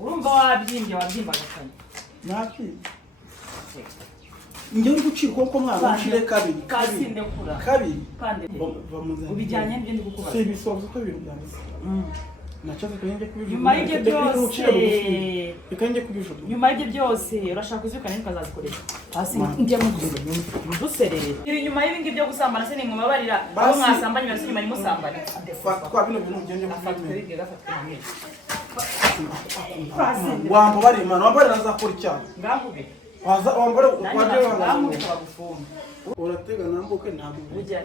urumva wabyimbagatanye naki njye uri gucika uko mwana ucire kabiri ubijyanye n'ibyo ndi kukubaza si bisoza ko ibintu byanditse nacaze kanje kubivuga nyuma y'ibyo byose ikanje kubivuga nyuma y'ibyo byose urashaka kuzikana nikazazikorera hasi njye muduserere iri nyuma y'ibingi byo gusambana se ni mumabarira aho mwasambanye basi nyuma ni musambane fatwa bino bintu ngenge kubivuga wambo bari imana wambare nazakora icyaha ngahube wambare ukwaje wangamuka bagufunga uratega nambuke ntabwo ujya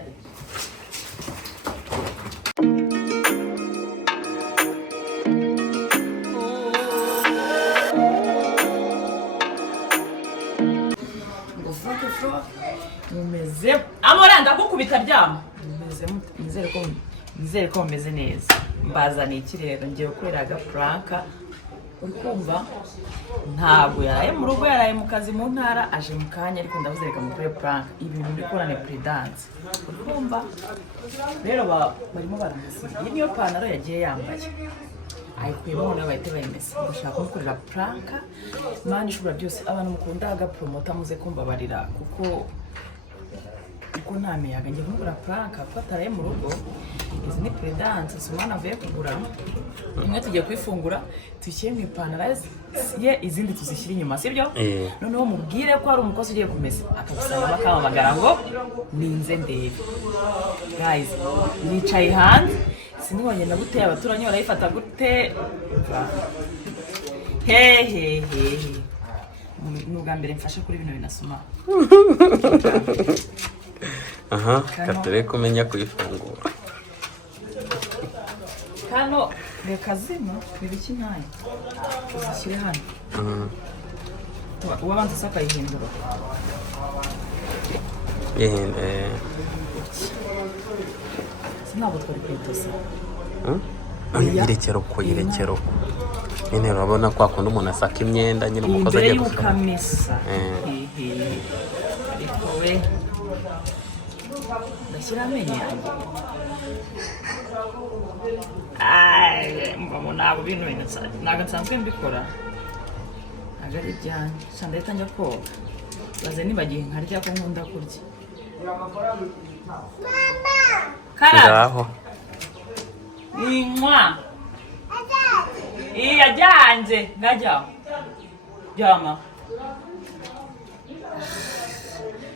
umeze amora ndagukubita ryama umeze nizere ko umeze neza mbazaniye ikirero ngiye gukorera pranka uri kumva ntabwo yaraye mu rugo yaraye mu kazi mu ntara aje mu kanya ariko ndabuzereka mu kuri prank ibintu ndi korane predance uri kumva rero barimo baramusiga iyi niyo pantaro yagiye yambaye ayikuyemo none bahite bayimesa ndashaka kumukorera prank mani ishobora byose abantu mukunda agapromota muze kumbabarira kuko nta miyaga ngiye kumukora prank fataraye mu rugo izi ni predance sumana avuye kugura imwe tugiye kwifungura tushyire mu ipantaro ye izindi tuzishyira inyuma sibyo noneho mubwire ko hari umukozi ugiye kumesa akabusanga akamamagara ngo ninze ndebe guys nicaye hanze sinibonye na gute abaturanyi barayifata gute hehehe n'ubwa mbere mfashe kuri bino binasoma katore kumenya kuyifungura kano reka zino bibiki ntayo uzishyire hano uwabanza se akayihindura sinabwo twari kwitosa yirekera uko nyine urabona ko akunda umuntu asaka imyenda nyine umukozi agiye gusaka ukamesa ariko we ndashyira amenyo yanjye mbamo ntabwo bintu ntabwo nsanzwe mbikora ntabwo ari ibyanjye gusa ndahita njya koga baze nibagiye nkarya ko nkunda kurya ngaho inywa yajyanje ngajyaho jyama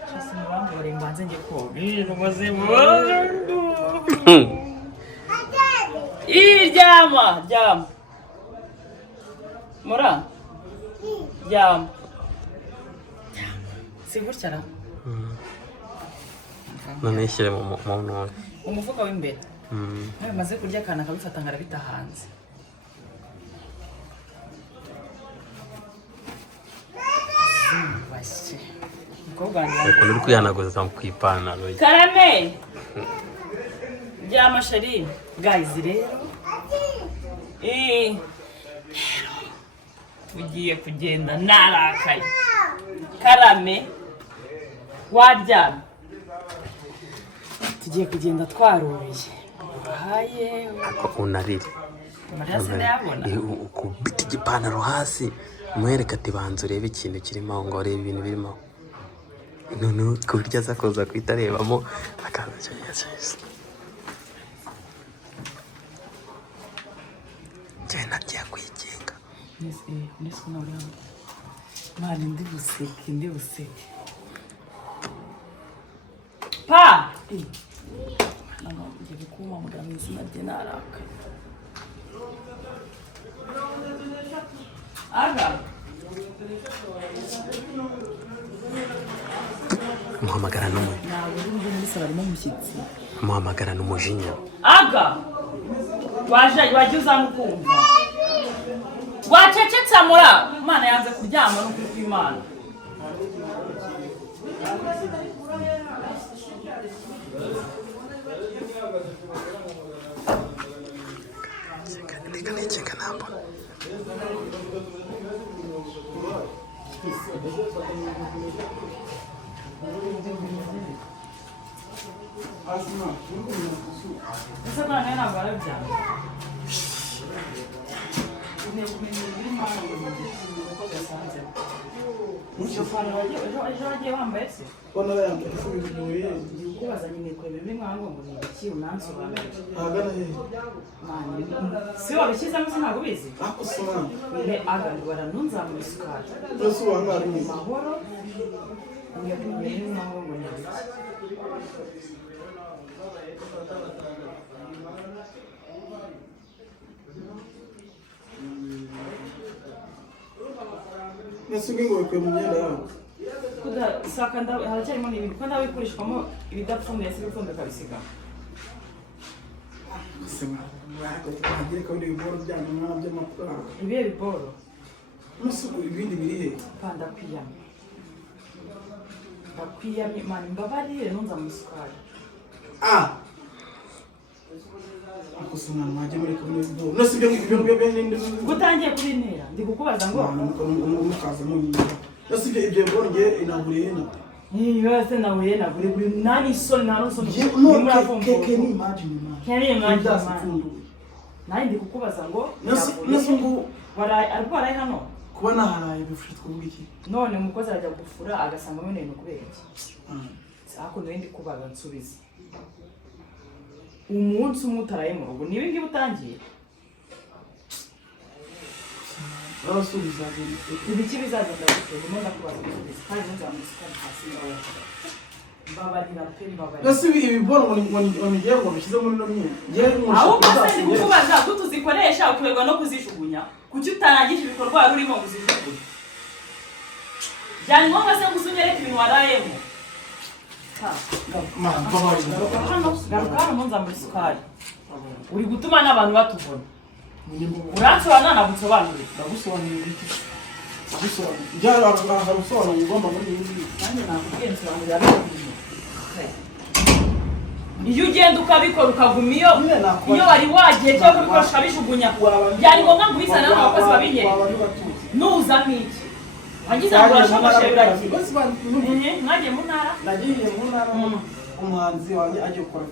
shasi murambore mbanze njye koga umaze burundu jyama mura jyama si gutya ra none ishyire mu ntoki umufuka w'imbere nawe maze kurya akana akabifata nkarabita hanze reka uri kwihanaguza ku ipantaro karame jyama shari guys rero tugiye kugenda narakaye karame waryama tugiye kugenda twaruye haye unarire ukubita igipantaro hasi umwereka ati banza urebe ikintu kirimo aho ngaho urebe ibintu birimo noneho ku buryo aza kuza guhita arebamo akaza genda agiye kwigenga mani ndi buseke pa ngiye kumamagara mu izina rye naraka aga muhamagara n'umujinya ntabwo uri muri salo harimo umushyitsi muhamagara n'umujinya aga waje uzamukumva wacecetse amura imana yanze kuryama no kuri kw'imana reka nambona ese none ntabwo arabyanga nkeneye kumenya ibiri mpano uko gasanze iyo pantaro ejo wagiye wambaye se ubona yambaye ese bigoye kubaza nyine kwebe bimwe mwango ngo ni iki unansobanurira ahagana hehe si wabishyizemo se ntabwo ubizi ako sona agandwara ntunzamura isukari byose wangara mu mahoro iyo bimwe mwango ngo ni iki nasugi ngo bikuye mu myenda yawe saka haracyarimo n'ibindi kuko ndabikoreshwamo ibidapfundiye si ibipfundo kabisiga wagire ko ibindi biboro byanyu mwana by'amafaranga ibihe biboro n'usuku ibindi biri he panda kwiyamye ndakwiyamye mani mbabarire ntunza mu isukari ako sona mwajye muri kumwe biboro nose ibyo gutangiye kubintera ndi kukubaza ngo mukaza munyira nose ibyo biboro nge inaburiye na yose nawe nabure buri nani isoni nta n'usoni keke ni imagine nani ndi kukubaza ngo nose ngo ariko waraye hano kuba naharaye bifite kuvuga iki none umukozi arajya gufura agasanga mwene no kubera iki sako nari ndi kubaza nsubiza umunsi umwe utaraye mu rugo niba ngiye utangiye barasubiza ibiki bizagenda gute ndimo ndakubaza nsubiza kandi nzamusikana hasi ngaho mbabarira pe mbabarira nose ibiboro ngo ngiye ngo bishyize muri no myenda ngiye ahubwo se ndi kukubaza ko tuzikoresha ukwegwa no kuzijugunya kuki utarangije ibikorwa wari urimo kuzijugunya byari ngombwa se ngusunyereke ibintu warayemo garuka hano ntunzamura isukari uri gutuma n'abantu batubona uransobanura nagusobanurira ndagusobanurira iki ndagusobanurira ugomba muri iyi ngiyi nanjye nakubwiye nsobanurira bino iyo ugenda ukabikora ukaguma iyo wari wagiye cyo kubikoresha ukabijugunya byari ngombwa ngo ubisane n'abakozi babinyereye nuzamo iki wagize ngo urashoboshe biragiye mwagiye mu ntara nagiye mu ntara umuhanzi wanjye agiye gukora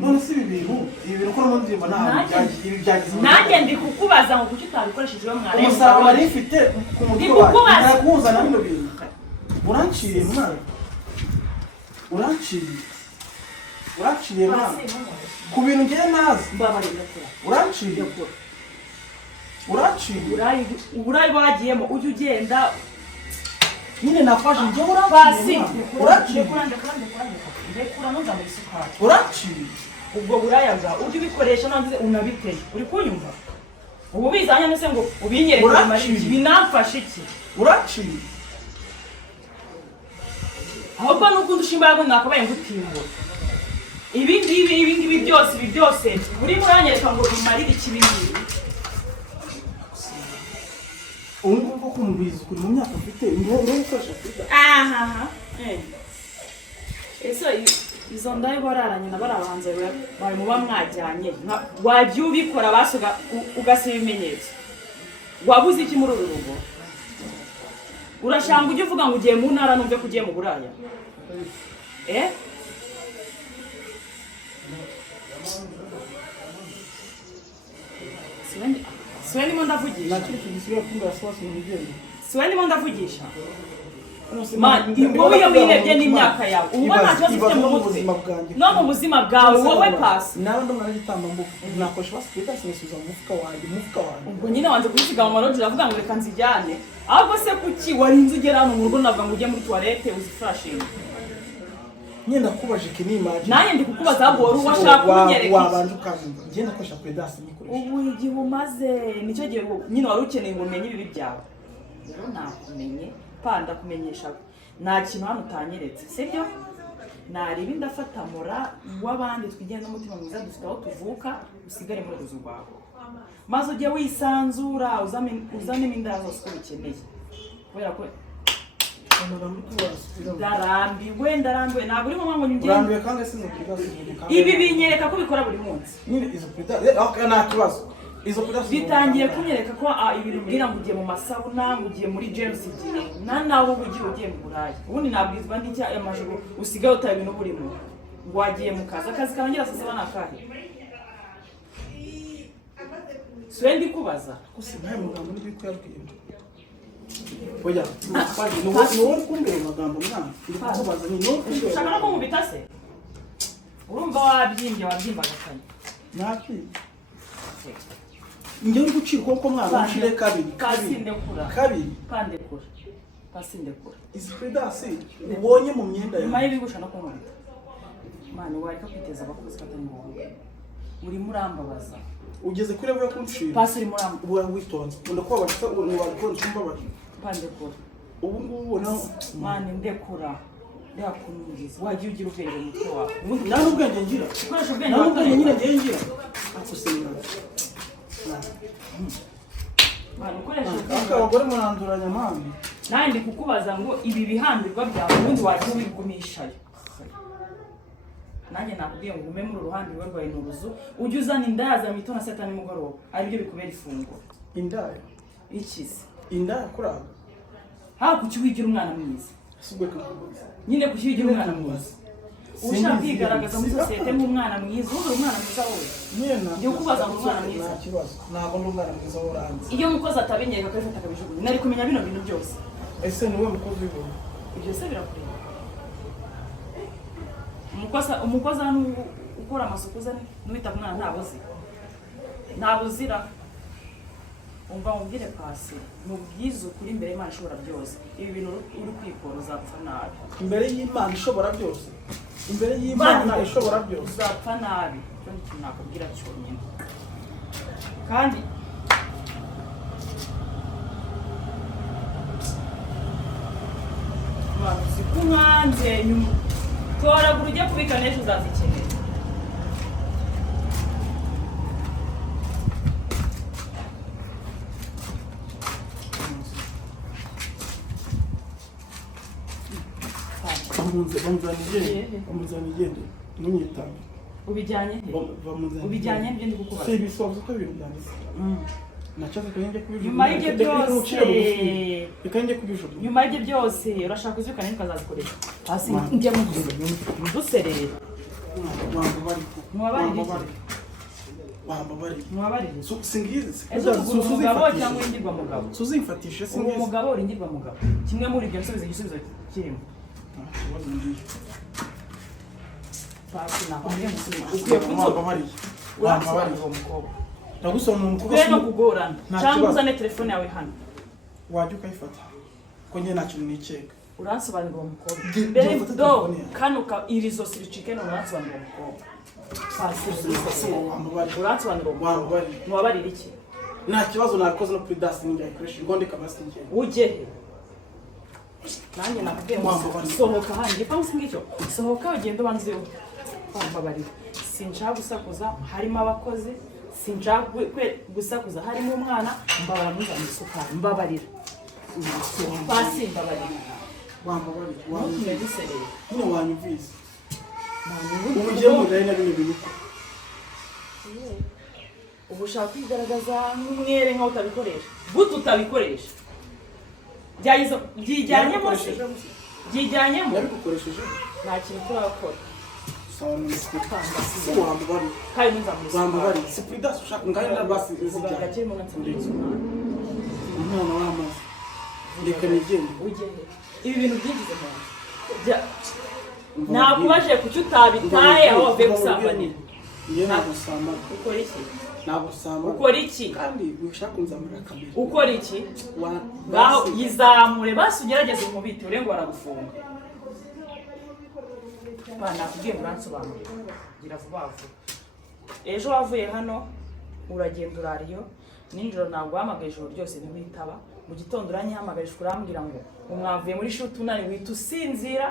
none si ibi bintu ko n'umundirimbo ntabwo nanjye ndi kukubaza ngo kuki utabikoresheje iyo mwaraye umusaruro wari ifite ku mutwe wawe ntakubuza na bino bintu uranciye mwana uranciye mwana ku bintu ngiye nazi uranciye uburayi wagiyemo ujye ugenda nyine nafashe njye uraciye ndekura ntuza muri isukari uraciye ubwo buraya bwa ujye ubikoresha nanze unabiteye uri kunyumva ubu bizanye nose ngo ubinyereke binamfashe iki uraciye ahubwo nuko ndushimbara ngo nakabaye ngutimbura ibi ngibi byose uri muranyereka ngo bimarire iki bingibi ubu ngubu ko mubizi kuri mu myaka mfite ngo gukoresha Afrika izo ndaye bararanye na bari abahanzi bari muba mwajyanye wagiye ubikora basuga ugasiba ibimenyetso wabuze iki muri uru rugo urashanga ujye uvuga ngo ugiye mu ntara numve ko ugiye mu buraya siwe ndimo ndavugisha siwe ndimo ndavugisha wowe iyo wirebye n'imyaka yawe uba nta kibazo ufite mu mutwe no mu buzima bwawe wowe pasi nawe ndumva gitambambuka nakoresha basiketi sinisubiza mu mufuka wanjye ubwo nyine wanze kubisiga mu maroji uravuga ngo reka nzijyane ahubwo se kuki warinze ugera hano mu rugo navuga ngo ujye muri tuwarete uzifurashinga nyine ndakubaje ke n'imagine nanjye ndi kukubaza ahubwo wari uwashaka kunyereka wabanje ukazumva njye ndakoresha pedasi nikoresha ubu igihe umaze nicyo gihe nyine wari ukeneye ngo umenye ibibi byawe rero nakumenye panda kumenyesha nta kintu hano utanyeretse sibyo naribi ndafata mora w'abandi twigenda n'umutima mwiza dufite aho tuvuka usigare muri uruzu rwawe maze ujye wisanzura uzane inda zose uko bikeneye kubera ko ndarambiwe ntabwo uri ngombwa ngo urambiwe kandi sinubwira ibi binyereka ko bikora buri munsi nyine izo pedasi nta kibazo izo pedasi bitangiye kunyereka ko ibintu ubwira ngo ugiye mu masabuna ngo ugiye muri James igihe nawe ugiye mu burayi ubundi nabwizwa n'icyo aya majoro usigaye utaye ibintu burimo ngo wagiye mu kazi karangira saa saba n'akahe siwe ndi kubaza gusa nta magambo ndi kuyabwira oya ni wowe uri kumbwira amagambo mwana ndi kukubaza ni wowe kumbwira ushaka no kumubita se urumva wabyimbagatanya naki njye uri gucira ukuboko mwana ucire kabiri pasindekura izi predasi ubonye mu myenda nyuma y'ibigusha no kumubita mwana wareka kwiteza abakozi batari ngombwa urimo urambabaza ugeze kuri level yo kunshira pasi urimo urambabaza ubu witonze unda ko wabarika wakonje kumbabaza pandekura ubu ngubu no mwana ndekura yakunuriza wagiye ugira ubwenge mu mutwe wawe nta n'ubwenge ngira ukoresha ubwenge nta n'ubwenge nyine ngira akusenga mwana ukoresha ubwenge abagore muranduranya mami nawe ndi kukubaza ngo ibi bihambirwa byawe ubundi wagiye ubigumishayo nanjye nakubwiye ngo ugume muri uruhande rwe rwawe n'uruzu ujye uzana indaya mu gitondo saa sita nimugoroba aribyo bikubera ifunguro indaya ikize indaya kuraba kuki wigira umwana mwiza nyine kuki wigira umwana mwiza ushaka kwigaragaza muri sosiyete nk'umwana mwiza ubu umwana mwiza wowe njye kukubaza ngo umwana mwiza ntabwo ndi umwana mwiza w'uranze iyo umukozi atabinyereka akabifata akabijugunya nari kumenya bino bintu byose ese ni wowe mukozi w'ibintu ibyo se birakureba umukozi hano ukora amasuku ze n'uwita ku mwana ntabuzira umva mubwire pasi mubwize ukuri imbere y'Imana ishobora byose ibi bintu uri kwikora uzapfa nabi imbere y'Imana ishobora byose imbere y'Imana ishobora byose uzapfa nabi cyo ni ikintu nakubwira cyonyine kandi uzi ko umwanze nyuma toragura ujya kubika n'ejo uzazikenera bamuzana igende ntunyitange ubijyanye ubijyanye n'ibyo ndi kukubaza si ibisobanuro ko ibintu byanditse nacaze kanjye kubivuga nyuma y'ibyo byose kanjye kubivuga nyuma y'ibyo byose urashaka kuzikana n'ukazazikoresha hasi njya mu duserera mwabarire singizi umugabo cyangwa uringirwa mugabo suzimfatishe singizi umugabo uringirwa mugabo kimwe muri ibyo nsubiza igisubizo kirimo pasi nakubwiye ukwiye kunsobanurira urasobanurira uwo mukobwa ndagusoma umukobwa no kugorana cyangwa uzane telefone yawe hano wajya ukayifata ko njye nta kintu nikeka urasobanurira uwo mukobwa mbere do kanuka iri zosi ricike no urasobanurira uwo mukobwa urasobanurira uwo mukobwa ntiwabarira iki nta kibazo nakoze no kuri dasi ninjye ayikoresha ingonde kabasi njye ujye nanjye nakubwiye ngo sohoka hano igipangu si ngicyo sohoka ugenda ubanze wambabarira sinshaka gusakuza harimo abakozi sinshaka gusakuza harimo umwana mbabara muzana isukari mbabarira pasi mbabarira wambabarira wambabarira nyine wanyumvise ubu ngiye mu ndaya na bino bintu ubu ushaka kwigaragaza nk'umwere nk'aho utabikoresha gute utabikoresha byijyanyemo se byijyanyemo nabigukoresheje nta kintu turakora wambabarira kandi ntuzamuze wambabarira si pridasi ushaka ngaho na basi uvuga gakirimo natsindiza umwana w'amazi reka nigende ugende ibi bintu byigize mu nakubaje kuki utabitaye aho wavuye gusambanira iyo nagusambana ukora iki nagusambana ukora iki kandi ushaka kunzamurira kamera ukora iki ngaho yizamure basi ugerageze umubiti urengo baragufunga nakubwiye ngo uransobanurira gira vuba vuba ejo wavuye hano uragenda urariyo nijoro ntabwo uhamagaye ijoro ryose ntiwitaba mu gitondo uranyihamagaje urambwira ngo umwavuye muri shuti unaniwe uhita usinzira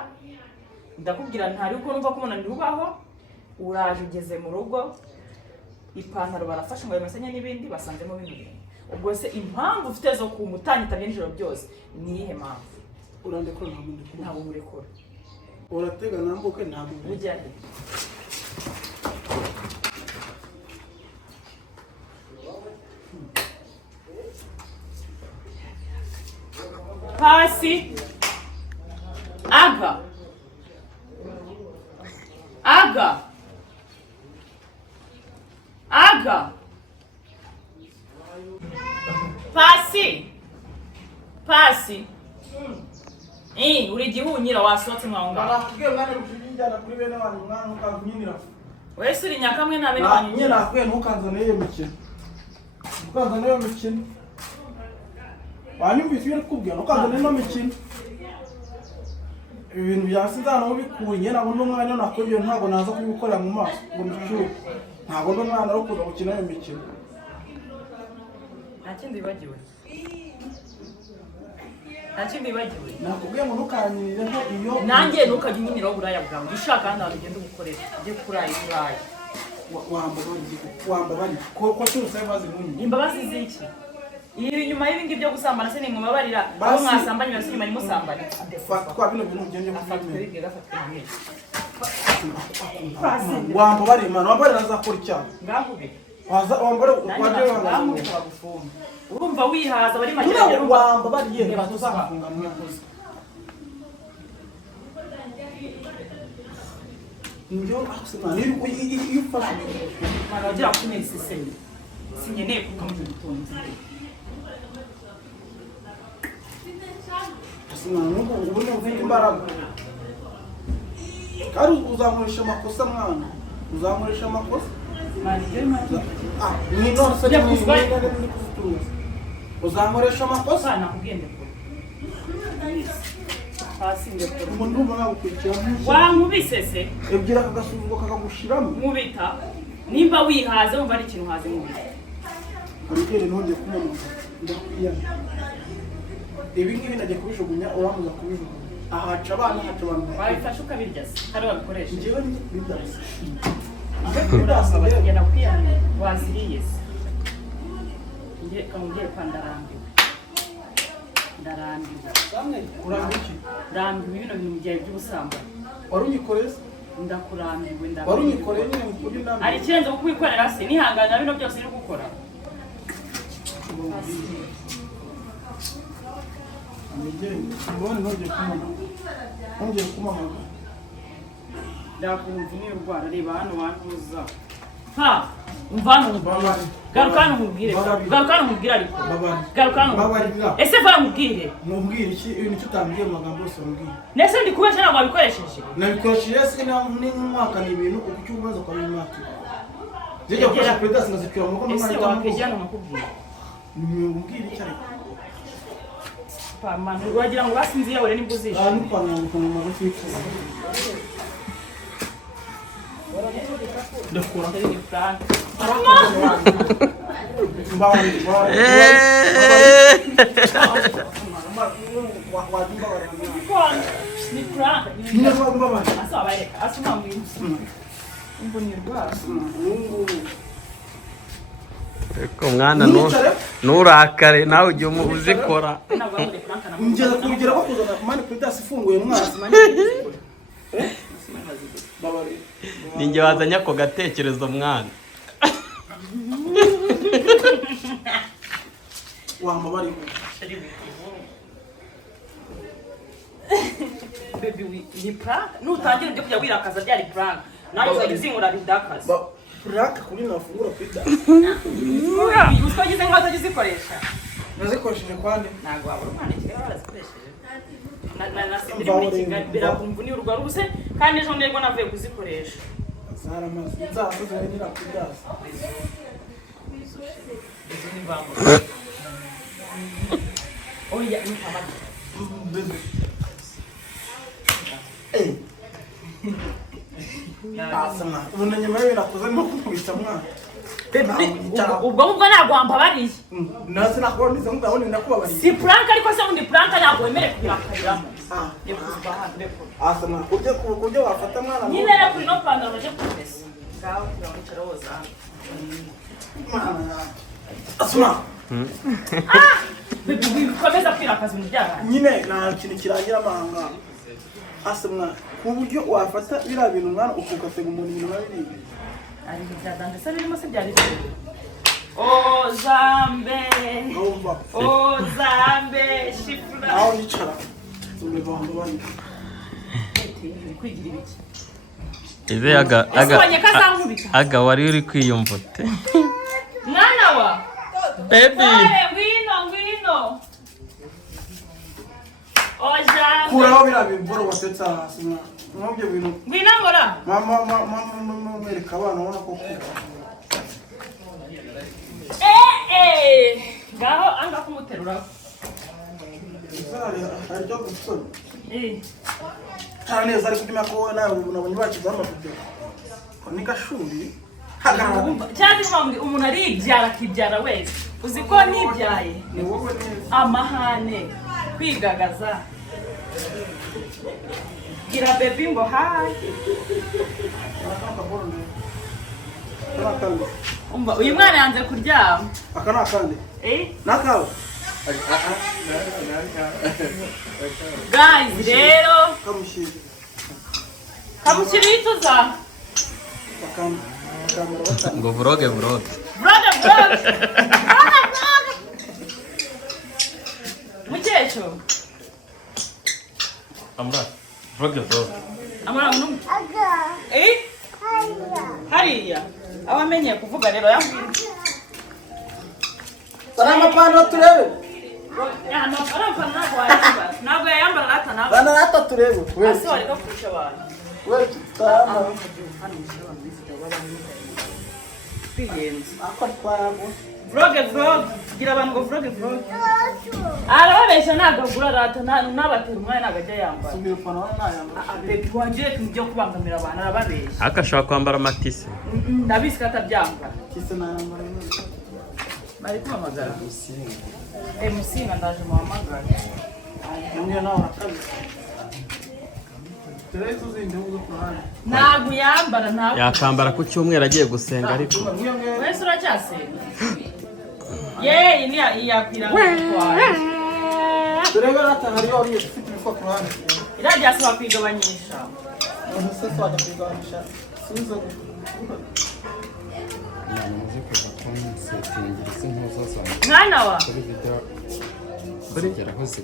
ndakubwira ntari uko numva ko umunaniro ubaho uraje ugeze mu rugo ipantaro barafashe ngo bamesenye n'ibindi basanzemo bino bintu ubwo se impamvu ufite zo kumutanyitabye nijoro byose ni iyihe mpamvu urandekura ntabwo murekura uratega nambuke ntabwo ujya he hasi aga aga aga Pasi. Uri igihunyira wasohotse mwaho ngaho. Barakubwiye mwana rujijana kuri bene wanyu mwana ukavunyinira. Wese uri nyakamwe na bene wanyu. Nyine nakwiye ntukanzane iyo mikino. Ntukanzane iyo mikino. Wanyumvise ibyo nakubwiye ntukanzane ino mikino. Ibintu byasinzana aho bikuye ntabwo n'umwanya nakubwiye ntabwo naza kubikorera mu maso ngo mbicyure. Ntabwo n'umwana wo kuza gukina iyo mikino. Ntakindi bibagiwe. Nakubwiye ngo ntukanyirireho iyo nanjye ntukajya unyiniraho uburaya bwawe ushaka hano hantu ugenda ubukorera ujye kuraya uburaya wambabari ko cyose bazi munyi imbabazi ziki iri inyuma y'ibingi byo gusambana se ni mu mabarira aho mwasambanye basi nyuma nimusambane kwa bino bintu ugende afatwe bibwe gafatwe namwe wambabari man wambabari azakora icyaha ngahube wambare waje bagufunga urumva wihaza bari mageragere wambabari yeye bazafunga mwakoze Ndio akusema ni ufashe maragira kumese senye sinyeneye kukamuje gutonze asema nuko ubone ufite imbaraga kandi uzamurisha amakosa mwana uzamurisha amakosa ni none se ni kufuturuza uzamurisha amakosa nakugende ko hasi ngeko umuntu umwana ukurikira wankubise se ebyira kagasuzugwa kakagushiramo nkubita nimba wihaze umva ari ikintu haze nkubita arigere ntonge kumenya ndakwiya ibi ngibi najye kubijugunya uramuza kubijugunya ahaca abana haca abantu wabifashe ukabirya se ari wabikoresha njyewe ndi kubidasa urasaba bagenda kwiyana waziriye se ngiye kamubwiye kwa ndarambiwe urambiki ndambiwe bino bintu byawe by'ubusambanyi wari ugikoreye ndakurambiwe wari ugikoreye nyine kuri ndambiwe ari ikirenze kubikorera se nihangana bino byose uri gukora mbone ntongeye kumama ndakumva niyo rwara reba hano wantuza ha umva hano garuka hano mubwire garuka hano mubwire ariko garuka hano ese va mubwire mubwire iki ibintu cyutambye mu magambo yose mubwire nese ndi kubesha ntabwo wabikoresheje nabikoresheje se ni mwaka ni ibintu uko cyubaza kwa mwaka zijya gufasha pedasi ngazikira mu rugo ese wakejyana makubwire mubwire iki ariko pamana wagira ngo basinziye wore nibwo uzishe ni kwa nyandiko mu mago cy'ikuza ndakora mwana nurakare nawe ujye uzikora ngeze kurugera ko kuzana mani pedasi ifunguye mwazi ninjye wazanye ako gatekerezo mwana wambabari baby ni prank nutangira byo kujya wirakaza byari prank nayo uzagizinkura ridakaza prank kuri nafungura pedasi uswagize ngo atagizikoresha nazikoresheje kwande ntago wabura umwana ikirere barazikoresheje nasindiri muri Kigali birakumva ni urwa rubuse kandi ejo ndego navuye kuzikoresha zaramaze nzavuze nyira pedasi izo ni mbambo oya ni amagi asana ubona nyuma y'ibintu akoze no kumubita mwana ubwo ntabwo wambabariye nasi nakuboneza ngabone ndakubabariye si prank ariko se undi prank ntabwo wemerewe kubirakabiramo nekuzuba hano asana kubyo wafata mwana nyine rero kuri no pantaro baje kumesa ngaho kuramukira woza asana bikomeza kwirakaza ibintu byaha nyine nta kintu kirangira amahanga asana ku buryo wafata biriya bintu mwana ukukasega umuntu ibintu babiri ari byadanje se birimo se byari byo ozambe shifura aho yicara ureba ahantu bari kwigira ibiki ibe aga wari uri kwiyumva ute mwana wa baby ngwino Oja. Kuraho biriya bimboro watetsa hasi mwabyo bintu. Ngwino ngora. Mama mwereka abana ubona ko ngaho anga kumuterura. Aryo gusoro. Neza ari kudima ko nawe unabonye bakiza amavuta. Ni gashuri. Cyangwa umuntu aribyara akibyara wese. Uzi ko nibyaye. Ni wowe neza. Amahane kwigagaza. Gira baby ngo hi. Umba uyu mwana yanze kuryama. Aka nakande. Nakawe. Guys, rero kamushiri ituza. ngo vloge Brother. Muchecho. amra vloge Amara munu. Hariya. Abamenye kuvuga rero yambwira. Salama pano turebe. Ya no para ntabwo yambara rata ntabwo. Bana rata turebe. Ase wari ko kurusha abantu. Wewe tutama. Kwiyenza. Akwa twarago. Vlog. Gira abantu ngo vlog. Arabesha nagagura rata n'abatera umwanya nagajya yambara. Sumira pano nayamba. Baby wanje tujye kubangamira abantu arababesha. akashaka kwambara amatisi Ndabisi katabyambara. Kise nayamba. Bari kumamagara. Musinga ndaje muhamagara. Ngiye nawe akazi. Tereza uzinde uzo kurana. Ntabwo yambara ntabwo. yakambara ku cyumweru agiye gusenga ariko Wese uracyasenga. Ye ni yakwira kwitwara. Turebe rata hari uri ufite ibifa kurana. Irajya asaba kwigabanyisha. Umuntu sese wadapiganisha. Suza. Mwana wa.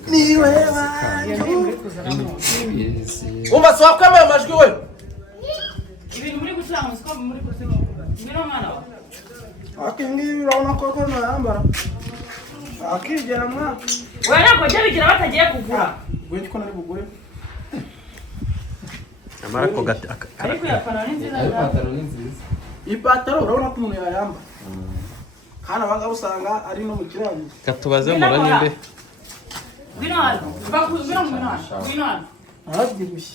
Ni wewe. Umaswa kwame amajwi we. Ibintu muri gucanga musiko muri kusenga. Ngiro mwana wa. Akingi urabona ko ko nayambara. Akigera mwa. Wewe nako je bigira batagiye kugura. Gwe ko nari bugure. amara ko gati Ariko yapana nziza. Ipataro urabona ko umuntu yayamba. Kana banga usanga ari no mu kirangi. katubaze muranye mbe Ngiro hano. Bakuzira ngiro hano. Arabyibushye.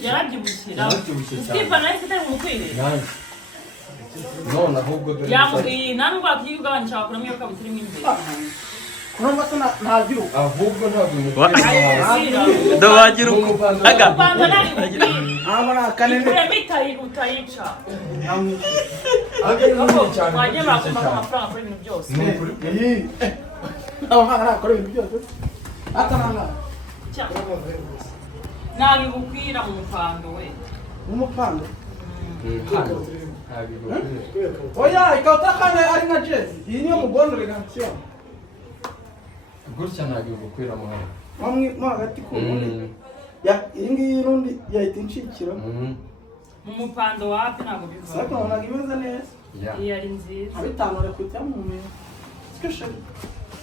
Yarabyibushira. Stephen ari sita mu kwire. none ahubwo dore Yamubwiye nani bakiyugabanyisha bakora mwe kabutiri mw'imbere. Kuno mbasa ntabyiru. ahubwo ntabwo do wagira uko aga Banza nari. Abana kanene. Kure mitayi utayica. Amwe. Wajya bakuma amafaranga kuri ibintu byose. Aho hara akora ibintu byose. Atananga. Nari gukwira mu mupando we. Umupanga. ntabwo Oya, ikatakane ari na jezi. Iyi niyo mugondore gansio. gutya ntabwo gukwira mu hano Mamwe mo hagati ko. Ya ingi rundi yahita inshikira. Mu mupando wapi ntabwo biva. Saka wanaga imeze neza. Iyo ari nziza. Abitanore kujya mu mwe. Skeshe.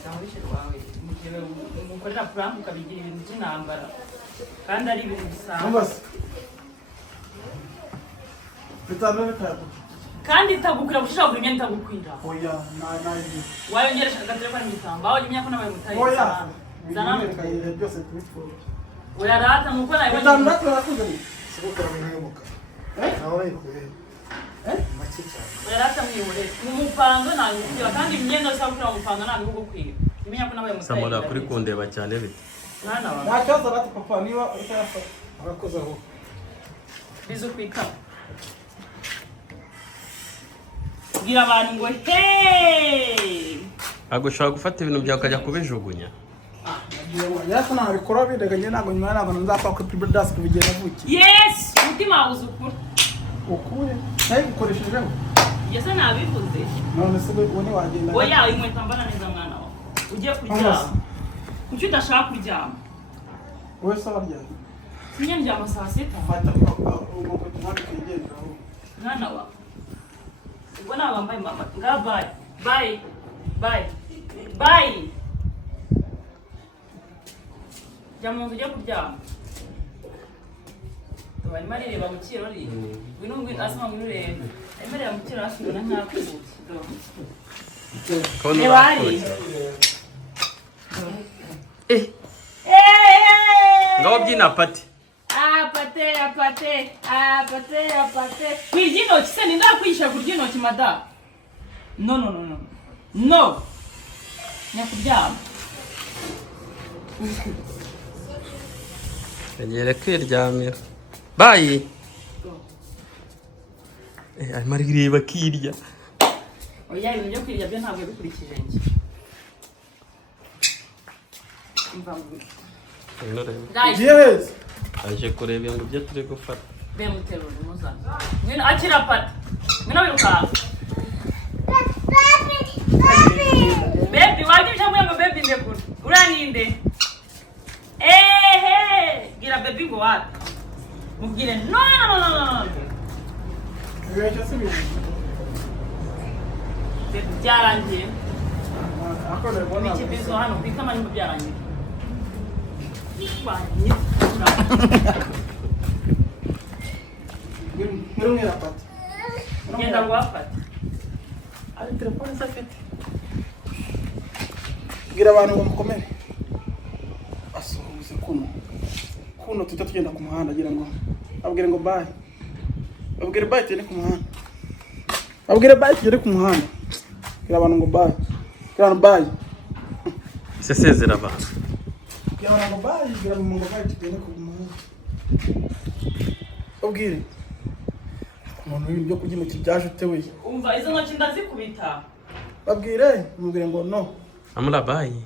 Cyangwa wawe. Mugihe umukorera prank ukabigira ibintu by'intambara. Kandi ari ibintu bisanzwe. Ambas. Bitanore kayo. Kandi itagukwira gushaka buri myenda itagukwira. Oya, na ibi. Wayongeresha agatelefone mu gitamba. Aho imyaka nawe mutayi. Oya. Zana. Kayire byose kubipfura. Oya rata nuko nawe Bitanore turakuzana. Sibukora mu nyomuka. Nawe yikuye. Make cyane. Oya rata mwihore. Mu mupando ntabwo kugira kandi imyenda yose akura mu mupando ntabwo gukwira. Imyaka nawe mutayi. samura kuri kundeba cyane bite Mwana wa. Nta cyaza rata papa niba utayafata. Arakoze aho. Bizo kwika. Gira abantu ngo hey! agushaka gufata ibintu byawe ukajya kubijugunya Yasa nabikora bideganye ntabwo nyuma ntabwo nzapfa ku Pribedas kubigera vuki. Yes! Mutima wabuze ukuri. Ukuye. Nayi gukoreshejeho. Yese nabivuze. None se ubone wagenda. Oya inkweto mbana neza mwana wa. Ugiye kuryama. Kuki udashaka kuryama? Wowe se warya. Sinye ndyama saa sita. Fata uko tumwake kigenda. Mwana wa. Ubwo nawe wambaye mama. Nga bye. Bye. Bye. Bye. jya mu nzu ujya kuryama barimo arireba mu kirori ngwino ngwino asoma ngwino urebe arimo areba mu kirori asubira nk'akubutse reba hari ngaho byina pati apate kwirya intoki se ni ndakwigisha kurya intoki madamu no nyakuryama yagere kwiryamira bayi arimo arireba akirya oya ibintu byo kwirya byo ntabwo bikurikije njye Yes. aje kureba ngo ibyo turi gufata be muterura muzana ngwino akira pata ngwino wiruka baby wagisha mwe ngo baby ndekura uraninde gira baby ngo wapi mubwire no baby byarangiye ikibizo hano kwita mani mu byarangiye genda wafata ari telefone se afite bwira abantu ngo mukomere asuhuze kuno tujya tugenda ku muhanda agira ngo abwire ngo bye abwire bye tugende ku muhanda abwire bye tugende ku muhanda bwira abantu ngo bye bwira abantu bye sesezera abantu bwira abantu ngo bye bwira abantu ngo bye tugende ku muhanda abwire umuntu w'ibintu byo kurya intoki byaje utewe umva izo ntoki ndazikubita babwire mubwire ngo no amura bayi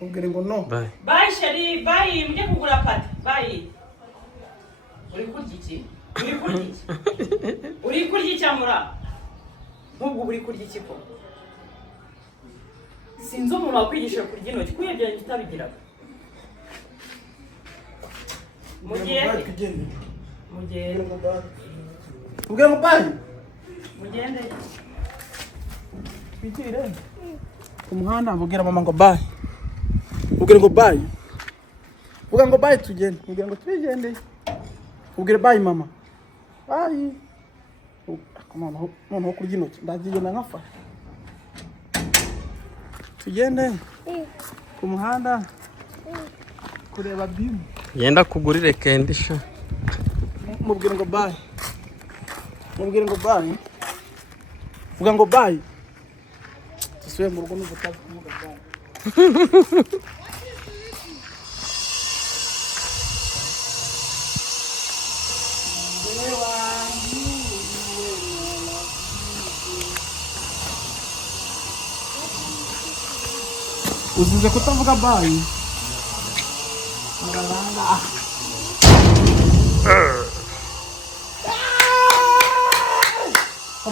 mubwire ngo no bayi bayi sheri bayi mujye kugura pati bayi uri kurya iki uri kurya iki amura nk'ubwo uri kurya iki ko sinzi umuntu wakwigisha kurya intoki kuyebya utabigiraga mugende ubwira ngo bye mugende twitire ku muhanda mubwira mama ngo bye ubwira ngo bye uvuga ngo bye tugende ubwira ngo twigendeye ubwira bye mama bye noneho kurya intoki ndagenda nkafasha tugende ku muhanda kureba bimu yenda kugurire kendisha mubwira ngo bye mubwira ngo bye vuga ngo bye tusuye mu rugo n'ubutazi kumuga bye uzize kutavuga bye muraranga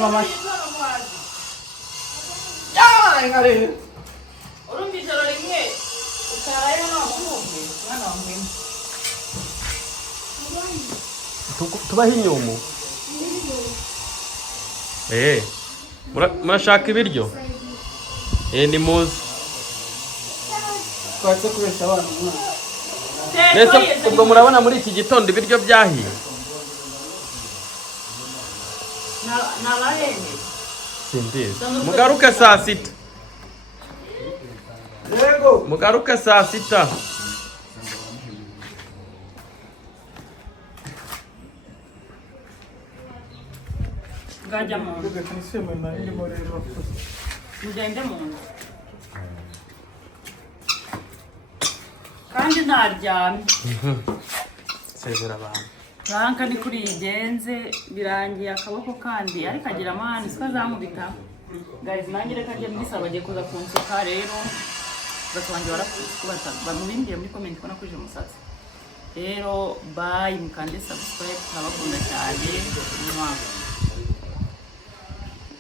Mama. Ngare. urumva ijoro rimwe utaraye n'abamuhungu mwana wa mwene tubaho inyumu murashaka ibiryo ni muzi Twatse kubesha abana umwana. mbese ubwo murabona muri iki gitondo ibiryo byahiye nabahene simbizi mugaruke saa sita Yego. mugaruke saa sita ngajya mu nzu Reka niseme na ndimo rero. ngende mu nzu kandi ntaryamye sezera abantu Franka ni kuri yigenze birangiye akaboko kandi ariko agira amahane siko azamubita guys nanjye reka njye muri salo bagiye kuza kunsuka rero batwanjye barakubata bamubimbire muri comment ko nakuje umusatsi rero bye mukande subscribe turabakunda cyane mwaka